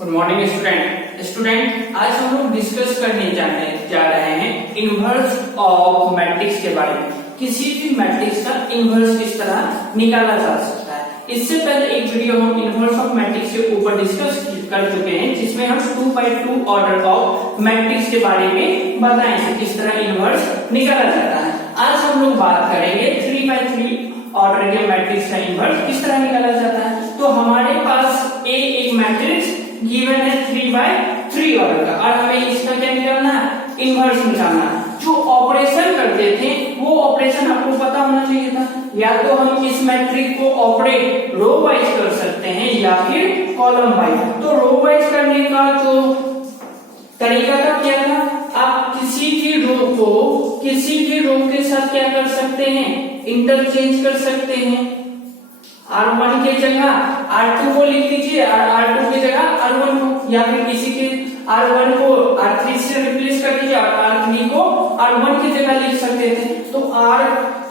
Good morning student आज हम लोग डिस्कस करने जा रहे हैं इनवर्स ऑफ मैट्रिक्स के बारे में। किसी भी मैट्रिक्स का इनवर्स किस तरह निकाला जा सकता है। इससे पहले एक वीडियो हम इनवर्स ऑफ मैट्रिक्स के ऊपर डिस्कस कर चुके हैं, जिसमें हम 2x2 ऑर्डर ऑफ मैट्रिक्स के बारे में बताए थे किस तरह इनवर्स निकाला जाता है। आज हम लोग बात करेंगे 3x3 ऑर्डर के मैट्रिक्स का इनवर्स किस तरह निकाला जाता है। तो हमारे पास एक मैट्रिक्स गिवन है 3x3 ऑर्डर का, और हमें इसका क्या निकालना है, इनवर्स निकालना है। जो ऑपरेशन करते थे वो ऑपरेशन आपको पता होना चाहिए था। या तो हम इस मैट्रिक्स को ऑपरेट रो वाइज कर सकते हैं या फिर कॉलम वाइज। तो रो वाइज करने का जो तरीका था क्या था, आप किसी भी रो के साथ क्या कर सकते हैं, इंटरचेंज कर सकते हैं। R1 के जगह R2 को लिख लीजिए और R2 की जगह R1 को, या फिर किसी के R1 को R3 से रिप्लेस कर दीजिए और R3 को R1 की जगह लिख सकते थे। तो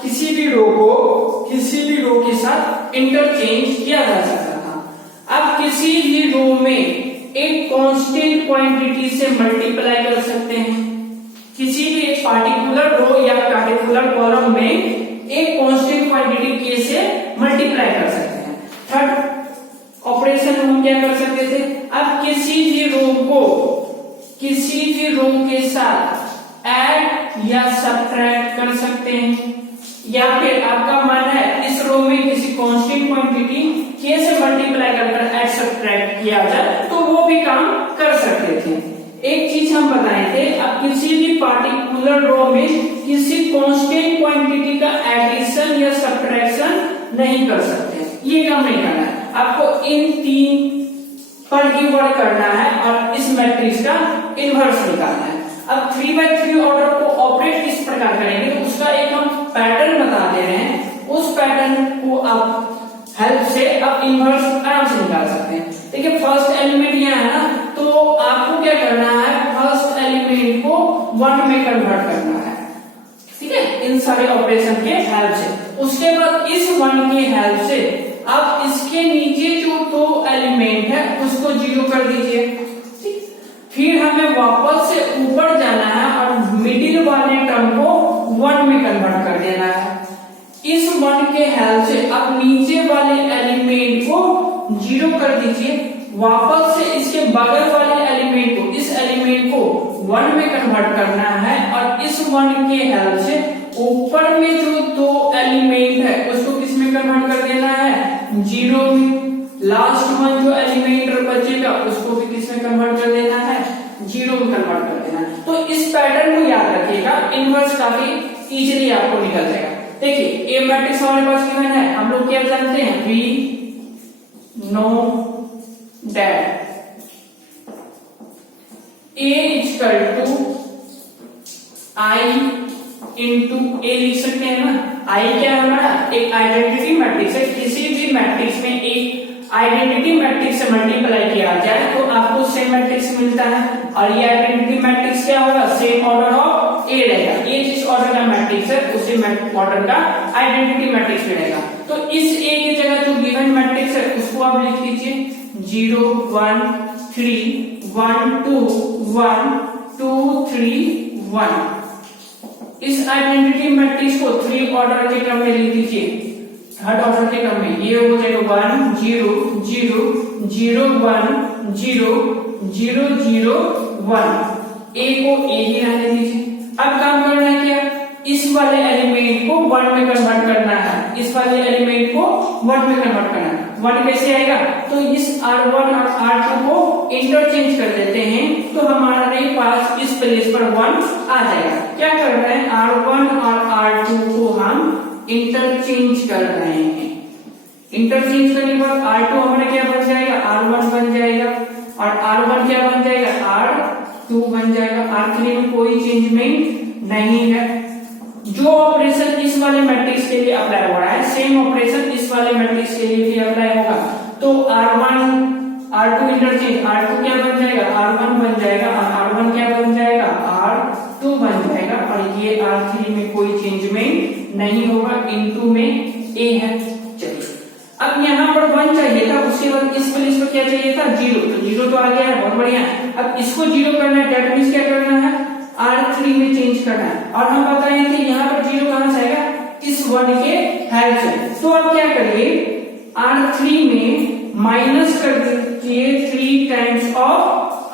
किसी भी रो के साथ इंटरचेंज किया जा सकता था। अब किसी भी रो में एक कांस्टेंट क्वांटिटी से मल्टीप्लाई कर सकते हैं। किसी भी एक पार्टिकुलर रो या पार्टिकुलर कॉलम में एक कांस्टेंट क्वांटिटी के से मल्टीप्लाई कर सकते हैं। थर्ड ऑपरेशन हम क्या कर सकते थे, अब किसी भी रो के साथ ऐड या सब्ट्रैक्ट कर सकते हैं। या फिर आपका मन है इस रो में किसी कांस्टेंट क्वांटिटी के से मल्टीप्लाई कर ऐड सब्ट्रैक्ट किया जाए तो वो भी काम कर सकते थे। एक चीज हम बताए थे, अब किसी भी पार्टिकुलर रो में किसी कांस्टेंट क्वांटिटी का एडिशन या सब्ट्रैक्शन नहीं कर सकते, ये काम नहीं करना है। आपको इन तीन पर ही वर्क करना है और इस मैट्रिक्स का इनवर्स निकालना है। अब 3x3 ऑर्डर को ऑपरेट किस प्रकार करेंगे, तो उसका एक हम पैटर्न बता दे रहे हैं। उस पैटर्न को आप हेल्प से आप इनवर्स आराम से निकाल सकते हैं। देखिए फर्स्ट एलिमेंट यहाँ है ना, तो आपको क्या करना है, फर्स्ट एलिमेंट को 1 में कन्वर्ट करना है, ठीक है, इन सारे ऑपरेशन के हेल्प से। उसके बाद इस 1 की हेल्प से आप इसके नीचे जो 2 एलिमेंट है उसको 0 कर दीजिए। फिर हमें वापस से ऊपर जाना है और मिडिल वाले टर्म को 1 में कन्वर्ट कर देना है। इस 1 के हेल्प से आप नीचे वाले एलिमेंट को 0 कर दीजिए। वापस से इसके बगल वाले एलिमेंट को, इस एलिमेंट को 1 में कन्वर्ट करना है और इस 1 के हेल्प से ऊपर में जो 2 एलिमेंट है उसको किस में कन्वर्ट कर देना है, 0 में। लास्ट वन जो एलिमेंट बचेगा उसको भी किस में कन्वर्ट कर देना है, 0 में कन्वर्ट कर देना है। तो इस पैटर्न को याद रखिएगा, इनवर्स काफी इजीली आपको निकल जाएगा। देखिए ए मैट्रिक्स हमारे पास गिवन है, हम लोग क्या जानते हैं, we know that A equal to I into A लिख सकते हैं ना। I क्या है हमारा, एक आइडेंटिटी मैट्रिक्स है। किसी भी मैट्रिक्स में एक आइडेंटिटी मैट्रिक्स से मल्टीप्लाई किया जाए तो आपको सेम मैट्रिक्स मिलता है, और ये आइडेंटिटी मैट्रिक्स क्या होगा, सेम ऑर्डर ऑफ ए रहेगा। ये जिस ऑर्डर का मैट्रिक्स है उसी ऑर्डर का आइडेंटिटी मैट्रिक्स मिलेगा। तो इस ए की जगह जो गिवन मैट्रिक्स है उसको आप लिख लीजिए 0 1 3 1 2 1 2 3 1। इस आइडेंटिटी मैट्रिक्स को 3 ऑर्डर के क्रम में लिख दीजिए, थर्ड ऑर्डर के क्रम में। ये हो जाएगा 1 0 0 0 1 0 0 0 1। ए को ए ही रहने दीजिए। अब काम करना है क्या, इस वाले एलिमेंट को 1 में कन्वर्ट करना है, इस वाले एलिमेंट को 1 में कन्वर्ट करना है। 1 कैसे आएगा, तो इस R1 और R2 को इंटरचेंज कर देते हैं तो हमारे पास इस प्लेस पर 1 आ जाएगा। क्या कर रहे हैं, R1 और R2 को हम इंटरचेंज कर रहे हैं। इंटरचेंज करने के बाद R2 हमारा क्या बन जाएगा, R1 बन जाएगा, और R1 क्या बन जाएगा, R2 बन जाएगा। R3 में कोई चेंजमेंट नहीं है। जो ऑपरेशन इस वाले मैट्रिक्स के लिए अप्लाई हो रहा है, सेम ऑपरेशन इस वाले मैट्रिक्स के लिए भी अप्लाई होगा। तो R1 R2 इंटरचेंज, R2 क्या बन जाएगा, R1 बन जाएगा, और R1 क्या बन जाएगा, R2 बन जाएगा, और ये R3 में कोई चेंजमेंट नहीं होगा। इनटू में ए है। चलिए अब यहाँ पर 1 चाहिए था, उसके बाद इस प्लेस पर क्या चाहिए था, 0, तो 0 तो आ गया बढ़िया। अब इसको 0 करना है, दैट मींस क्या करना है, R3 में चेंज करना है। और हम बताएं कि यहाँ पर 0 कहां से आएगा, इस 1 के हेल्प से। तो अब क्या करिए, R3 में माइनस कर दीजिए 3 टाइम्स ऑफ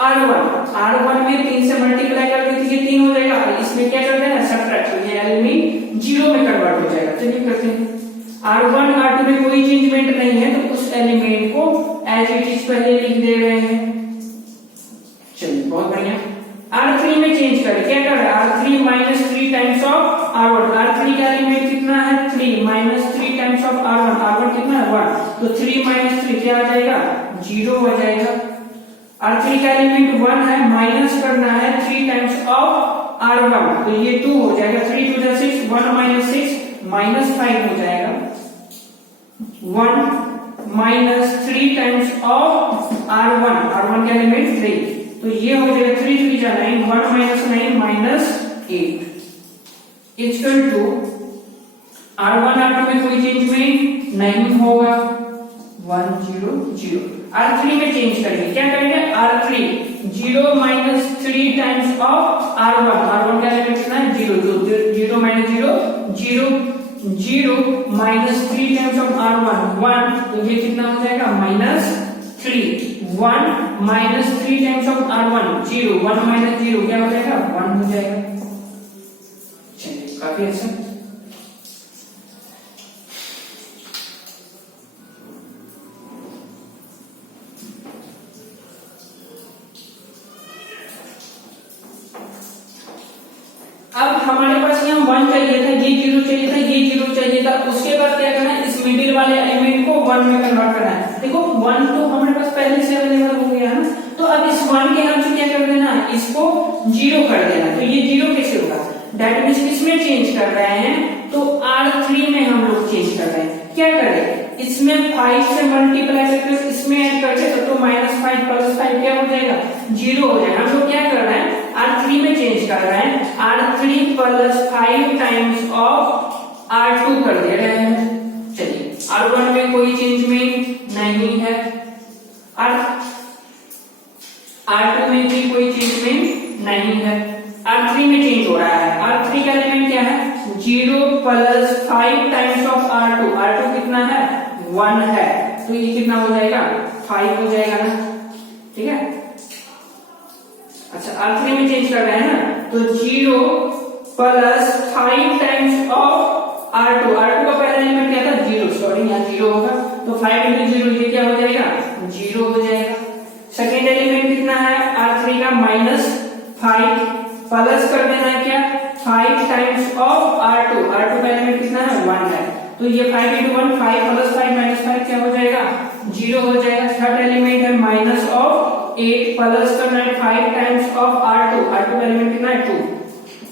R1 में 3 से मल्टीप्लाई कर दीजिए, 3 हो जाएगा। इसमें क्या करना है, सब्ट्रैक्ट, तो ये एलिमेंट 0 में कन्वर्ट हो जाएगा। चलिए करते हैं। R1 R2 में कोई चेंजमेंट नहीं है, तो उस एलिमेंट को एज इट इज पहले लिख दे रहे हैं। चलिए बहुत बढ़िया। R3 में चेंज करें, क्या कर रहा है, R3 minus 3 times of R1। R3 का एलिमेंट कितना है, 3 minus 3 times of R1। R1 कितना है, 1, तो 3 माइनस 3 क्या आ जाएगा, 0 हो जाएगा। R3 का एलिमेंट 1 है, माइनस करना है 3 टाइम्स ऑफ R1, तो ये 2 हो जाएगा। 3 2 जा 6, 1 माइनस 6 माइनस 5 हो जाएगा। 1 माइनस 3 टाइम्स ऑफ R1 का एलिमेंट 3, तो ये हो जाएगा 3 3 जा 9, 1 minus 9 minus 8 equal to R1 R2 में कोई चेंजमेंट नहीं होगा, 1 0 0। R3 में चेंज करेंगे, क्या करेंगे, R3 0 minus 3 times of R1 का एलिमेंट कितना है, 0, 0 minus 0 0 0 minus 3 times of R1 1, तो ये कितना हो जाएगा, minus 3। 1 minus 3 times of R1 0, 1 minus 0 क्या हो जाएगा, 1 हो जाएगा। चलिए काफी अच्छा। अब हमारे पास यहाँ 1 चाहिए था, ये 0 चाहिए था, ये 0 चाहिए था। उसके बाद क्या करना है, इस मिडिल वाले एलिमेंट को 1 में कन्वर्ट करना है। देखो 1 तो हमारे पास पहले से अवेलेबल हो गया है ना, तो अब इस 1 के नाम से क्या कर देना, इसको 0 कर देना। तो ये 0 कैसे होगा, दैट मींस किसमें चेंज कर रहे हैं, तो R3 में हम लोग चेंज कर रहे हैं। क्या करें, इसमें 5 से मल्टीप्लाई करके इसमें ऐड करके तो -5 + 5 क्या हो जाएगा, 0 हो जाएगा। हम लोग क्या कर रहे हैं, R3 में चेंज कर रहे हैं, R3 + 5 टाइम्स ऑफ R2 कर दे रहे हैं। चलिए R1 में कोई चेंजमेंट नहीं है, R2 में भी कोई चेंजमेंट नहीं है, R3 में चेंज हो रहा है। R3 का एलिमेंट क्या है, 0 + 5 टाइम्स ऑफ R2 कितना है, 1 है, तो ये कितना हो जाएगा, 5 हो जाएगा ना, ठीक है। अच्छा R3 में चेंज कर रहे हैं ना, तो 0 + 5 टाइम्स ऑफ R2 का पहला एलिमेंट क्या था, 0, सॉरी यहाँ 0 होगा, तो 5 × 0 ये क्या हो जाएगा, 0 हो जाएगा। सेकेंड एलिमेंट कितना है R3 का, -5 प्लस कर देना है क्या, 5 टाइम्स ऑफ R2 का एलिमेंट कितना है, 1 है, तो ये 5 × 1 5 + 5 - 5 क्या हो जाएगा, 0 हो जाएगा। थर्ड एलिमेंट है -8 प्लस करना है 5 टाइम्स ऑफ R2 का एलिमेंट कितना है, 2,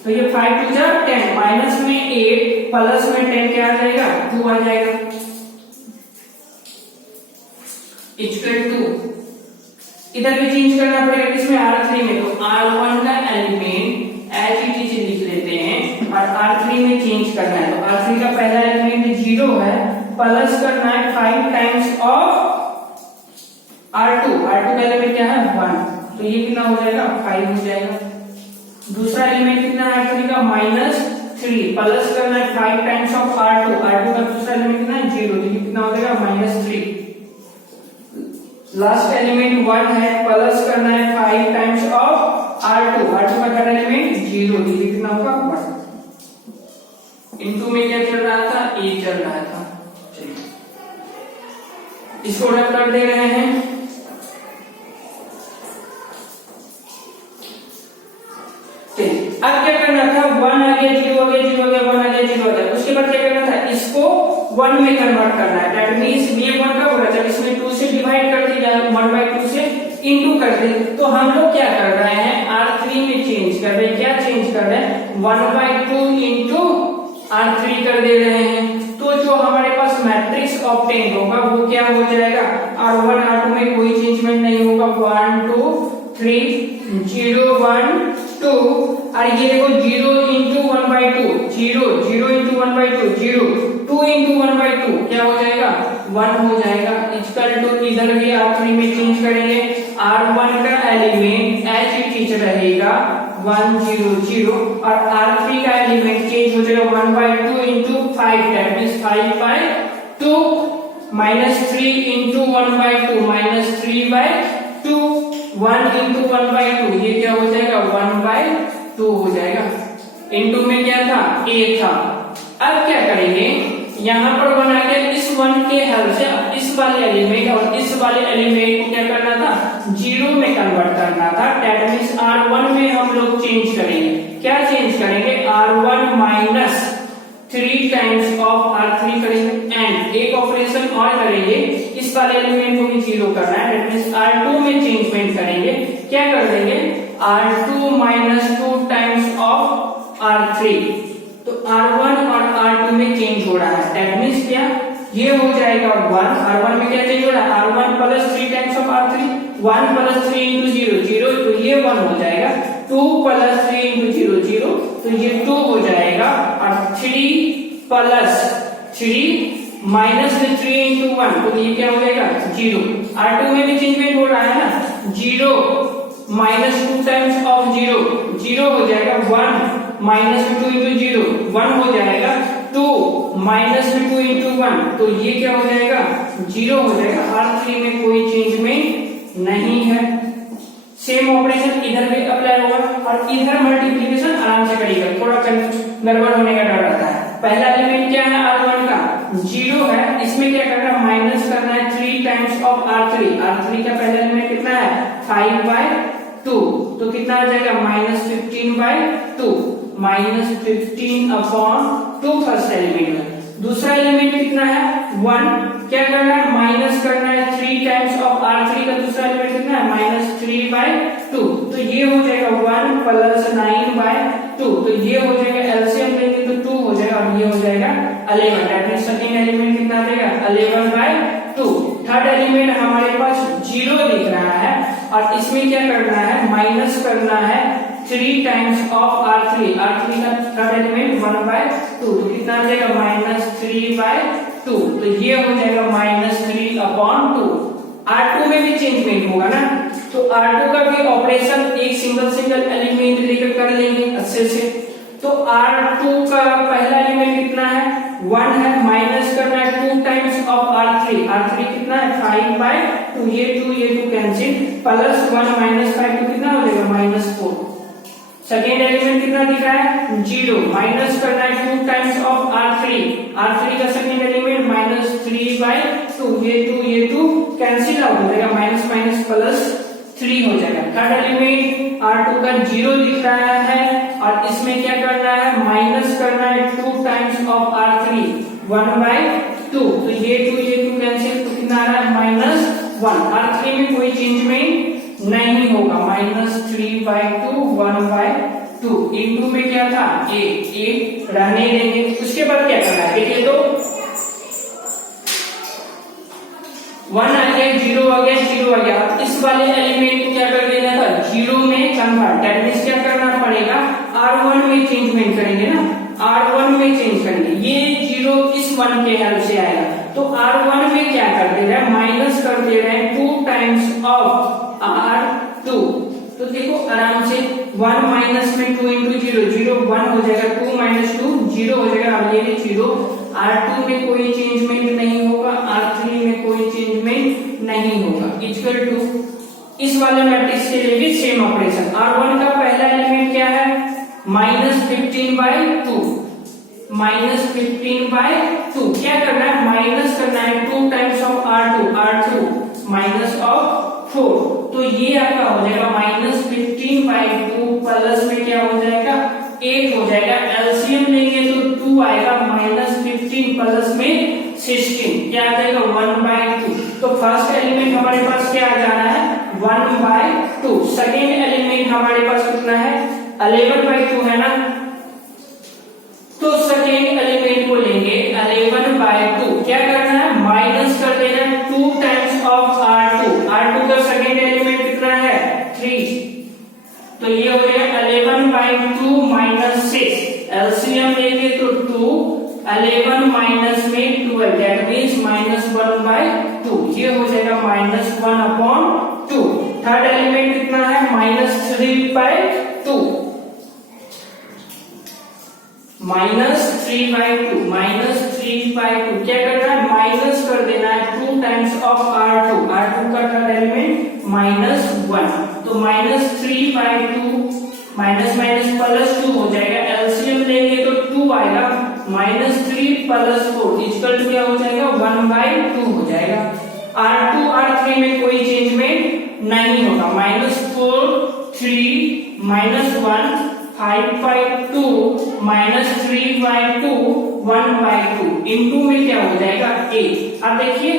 तो ये 5 2 जा 10, माइनस में 8 प्लस में 10 क्या आ जाएगा, 2 आ जाएगा। इक्वल टू इधर भी चेंज करना पड़ेगा, किसमें, R3 में, तो R1 का एलिमेंट एज इट इज लिख लेते हैं और R3 में चेंज करना है। तो R3 का पहला एलिमेंट 0 है, प्लस करना है 5 टाइम्स ऑफ R2 का एलिमेंट क्या है, 1, तो ये कितना हो जाएगा, 5 हो जाएगा। दूसरा एलिमेंट कितना है R3 का, -3 प्लस करना है 5 टाइम्स ऑफ R2 का दूसरा एलिमेंट कितना है, 0, तो ये कितना हो जाएगा, -3। लास्ट एलिमेंट 1 है, प्लस करना है 5 टाइम्स ऑफ R2 का पहला एलिमेंट 0, तो ये कितना होगा, 1। इनटू में क्या चल रहा था, ए चल रहा था। चलिए इसको रब कर दे रहे हैं। अब क्या करना था, 1 आ गया, 0 आ गया, 0 आ गया, 1 आ गया, 0 आ गया। उसके बाद क्या करना था, इसको 1 में कन्वर्ट करना है। दैट मींस ये 1 का होगा, जब इसमें 2 से डिवाइड कर दिया, 1/2 से इनटू कर दे, तो हम लोग क्या कर रहे हैं, R3 में चेंज कर रहे हैं। क्या चेंज कर रहे हैं, 1/2 इंटू R3 कर दे रहे हैं। तो जो हमारे पास मैट्रिक्स ऑब्टेन होगा वो क्या हो जाएगा, R1 R2 में कोई चेंजमेंट नहीं होगा, 1 2 3 0 1 2, और ये देखो 0 × 1/2 0 0 × 1/2 0 2 × 1/2 क्या हो जाएगा, 1 हो जाएगा। इक्वल टू इधर भी R3 में चेंज करेंगे, R1 का एलिमेंट एज इट इज रहेगा 1 0 0 और R3 का एलिमेंट चेंज हो जाएगा 1/2 into 5, that means 5/2 minus 3 into 1/2 minus 3/2 1 into 1/2, ये क्या हो जाएगा 1/2 हो जाएगा। इनटू में क्या था a था। अब क्या करेंगे, यहाँ पर बना के इस 1 के हेल्प से इस वाले एलिमेंट और इस वाले एलिमेंट को क्या करना था, 0 में कन्वर्ट करना था। दैट मींस R1 में हम लोग चेंज करेंगे, क्या चेंज करेंगे, R1 minus 3 times of R3 करेंगे एंड एक ऑपरेशन और करेंगे, इस वाले एलिमेंट को भी 0 करना है। दैट मींस R2 में चेंजमेंट करेंगे, क्या कर देंगे, R2 minus 2 times of R3, तो R1 और R2 में चेंज हो रहा है। दैट मींस क्या, ये हो जाएगा 1, R1 में क्या चेंज हो रहा है, R1 plus 3 times of R3, 1 plus 3 into 0 0, तो ये 1 हो जाएगा, 2 प्लस 3 इंटू 0 0, तो ये 2 हो जाएगा, और 3 प्लस 3 माइनस 3 इंटू 1, तो ये क्या हो जाएगा 0। R2 में भी चेंजमेंट हो रहा है ना, 0 माइनस 2 टाइम्स ऑफ 0 0 हो जाएगा, 1 माइनस 2 इंटू 0 1 हो जाएगा, 2 माइनस 2 इंटू 1, तो ये क्या हो जाएगा 0 हो जाएगा। R3 में कोई चेंजमेंट नहीं है। सेम ऑपरेशन इधर भी अप्लाई होगा और इधर मल्टीप्लिकेशन आराम से करिएगा, थोड़ा गड़बड़ होने का डर रहता है। पहला एलिमेंट क्या है, R1 का 0 है, इसमें क्या करना है, माइनस करना है 3 टाइम्स ऑफ R3, R3 का पहला एलिमेंट कितना है 5/2, तो कितना आ जाएगा माइनस 15/2, माइनस 15/2 फर्स्ट एलिमेंट है। दूसरा एलिमेंट कितना है 1, क्या करना है, माइनस करना है 3 टाइम्स ऑफ R3 का दूसरा एलिमेंट कितना है माइनस 3/2, तो ये हो जाएगा 1 प्लस 9/2, तो ये हो जाएगा, एलसीएम लेंगे तो 2 हो जाएगा और ये हो जाएगा 11। दैट मींस सेकंड एलिमेंट कितना आ जाएगा 11/2। थर्ड एलिमेंट हमारे पास 0 दिख रहा है और इसमें क्या करना है, माइनस करना है 3 टाइम्स ऑफ R3, R3 का थर्ड एलिमेंट 1/2, तो कितना आ जाएगा माइनस 3/2, तो ये हो जाएगा माइनस 3/2। R2 में भी चेंजमेंट होगा ना, तो R2 का भी ऑपरेशन एक सिंगल एलिमेंट लेकर कर लेंगे अच्छे से। तो R2 का पहला एलिमेंट कितना है 1 है, माइनस करना है 2 टाइम्स ऑफ R3, R3 कितना है 5/2, ये 2 कैंसिल, प्लस 1 माइनस 5, तो कितना हो जाएगा -4। सेकेंड एलिमेंट कितना दिख रहा है 0, माइनस करना है 2 टाइम्स ऑफ R3, R3 का सेकेंड एलिमेंट -3/2, ये 2 कैंसिल आउट हो जाएगा, माइनस माइनस प्लस 3 हो जाएगा। थर्ड एलिमेंट R2 का 0 दिख रहा है और इसमें क्या करना है, माइनस करना है 2 टाइम्स ऑफ R3 1/2, तो ये 2 कैंसिल, तो कितना आ रहा है -1। R3 में कोई चेंजमेंट नहीं होगा, -3/2 1/2। इनटू में क्या था a रहने देंगे। उसके बाद क्या करना है, देखिए तो 1 आ गया, 0 आ गया, 0 आ गया। अब इस वाले एलिमेंट को क्या कर देना था 0 में कन्वर्ट, दैट मींस क्या करना पड़ेगा, R1 में चेंजमेंट करेंगे ना, R1 में चेंज करेंगे, ये 0 इस 1 के हेल्प से आएगा, तो R1 में क्या कर दे रहे हैं, माइनस कर दे रहे हैं 2 टाइम्स ऑफ R2, तो देखो आराम से 1 माइनस में 2 इंटू 0 0 1 हो जाएगा, 2 माइनस 2 0 हो जाएगा, अब ये भी 0। R2 में कोई चेंजमेंट नहीं होगा, R3 में कोई चेंजमेंट नहीं होगा, इक्वल टू इस वाले मैट्रिक्स के लिए भी सेम ऑपरेशन। R1 का पहला एलिमेंट क्या है -15/2, -15/2, क्या करना है, माइनस करना है 2 times of R2 minus of 4, तो ये आपका हो जाएगा -15/2 प्लस में क्या हो जाएगा 8 हो जाएगा, एलसीएम लेंगे तो 2 आएगा, -15 प्लस में 16 क्या आ जाएगा 1/2। तो फर्स्ट एलिमेंट हमारे पास क्या आ जा रहा है 1/2। सेकेंड एलिमेंट हमारे पास कितना है 11/2 है ना, तो सेकेंड एलिमेंट को लेंगे 11/2, क्या करना है माइनस कर देना है 2 टाइम्स ऑफ R2 का सेकेंड एलिमेंट कितना है 3, तो ये हो जाएगा 11/2 माइनस 6, एलसीएम लेंगे तो 2, 11 माइनस में 12, दैट मींस -1/2, ये हो जाएगा -1/2। थर्ड एलिमेंट कितना है -3/2 -3/2 क्या करना है माइनस कर देना है 2 टाइम्स ऑफ r2 का थर्ड एलिमेंट -1 तो -3/2 माइनस माइनस प्लस 2 हो जाएगा एलसीएम लेंगे तो 2 आएगा -3 + 4 इक्वल टू क्या हो जाएगा 1/2 हो जाएगा r2 r3 में कोई चेंजमेंट नहीं होगा -4 3 -1 5/2 -3/2 1/2 इनटू में क्या हो जाएगा a। अब देखिए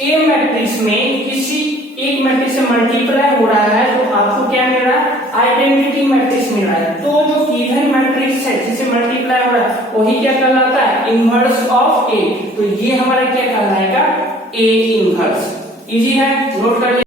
ए मैट्रिक्स में किसी एक मैट्रिक्स से मल्टीप्लाई हो रहा है तो आपको क्या मिल रहा है आइडेंटिटी मैट्रिक्स मिल रहा है। तो जो इवन मैट्रिक्स है जिसे मल्टीप्लाई हो रहा है वही क्या कहलाता है इनवर्स ऑफ ए। तो ये हमारा क्या कहलाएगा ए इनवर्स। इजी है, नोट कर